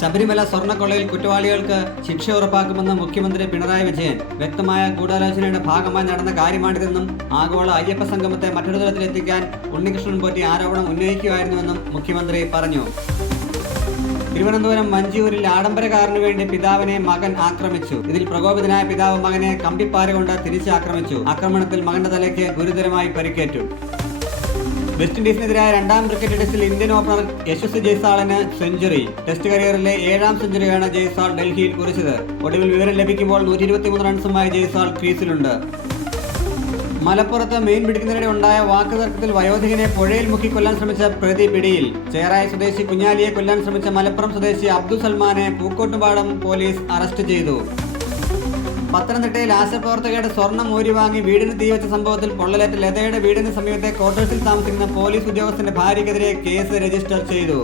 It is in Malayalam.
ശബരിമല സ്വർണ്ണക്കൊള്ളയിൽ കുറ്റവാളികൾക്ക് ശിക്ഷ ഉറപ്പാക്കുമെന്ന് മുഖ്യമന്ത്രി പിണറായി വിജയൻ. വ്യക്തമായ ഗൂഢാലോചനയുടെ ഭാഗമായി നടന്ന കാര്യമാണിതെന്നും ആഗോള അയ്യപ്പ സംഗമത്തെ മറ്റൊരു തലത്തിലെത്തിക്കാൻ ഉണ്ണികൃഷ്ണൻ പോറ്റി ആരോപണം ഉന്നയിക്കുകയായിരുന്നുവെന്നും മുഖ്യമന്ത്രി പറഞ്ഞു. തിരുവനന്തപുരം വഞ്ചിയൂരിൽ ആഡംബര കാറിനു വേണ്ടി പിതാവിനെ മകൻ ആക്രമിച്ചു. ഇതിൽ പ്രകോപിതനായ പിതാവ് മകനെ കമ്പിപ്പാര കൊണ്ട് തിരിച്ചാക്രമിച്ചു. ആക്രമണത്തിൽ മകന്റെ തലയ്ക്ക് ഗുരുതരമായി പരിക്കേറ്റു. വെസ്റ്റ് ഇൻഡീസിനെതിരായ രണ്ടാം ക്രിക്കറ്റ് ടെസ്റ്റിൽ ഇന്ത്യൻ ഓപ്പണർ യശസ്വി ജയ്സ്വാളിന് സെഞ്ചുറി. ടെസ്റ്റ് കരിയറിലെ 7ാം സെഞ്ചുറിയാണ് ജയ്സ്വാൾ ഡൽഹിയിൽ കുറിച്ചത്. ഒടുവിൽ വിവരം ലഭിക്കുമ്പോൾ 123 റൺസുമായി ജയ്സ്വാൾ ക്രീസിലുണ്ട്. മലപ്പുറത്ത് മീൻ പിടിക്കുന്നതിനിടെ ഉണ്ടായ വാക്കുതർക്കത്തിൽ വയോധികനെ പുഴയിൽ മുക്കിക്കൊല്ലാൻ ശ്രമിച്ച പ്രതി പിടിയിൽ. ചേറായ സ്വദേശി കുഞ്ഞാലിയെ കൊല്ലാൻ ശ്രമിച്ച മലപ്പുറം സ്വദേശി അബ്ദുൽ സൽമാനെ പൂക്കോട്ടുപാടം പോലീസ് അറസ്റ്റ് ചെയ്തു. പത്തനംതിട്ടയിൽ ആശാപ്രവർത്തകയുടെ സ്വർണം ഊരി വാങ്ങി വീടിന് തീവച്ച സംഭവത്തിൽ പൊള്ളലേറ്റ ലതയുടെ വീടിന് സമീപത്തെ ക്വാർട്ടേഴ്സിൽ താമസിക്കുന്ന പോലീസ് ഉദ്യോഗസ്ഥന്റെ ഭാര്യയ്ക്കെതിരെ കേസ് രജിസ്റ്റർ ചെയ്തു.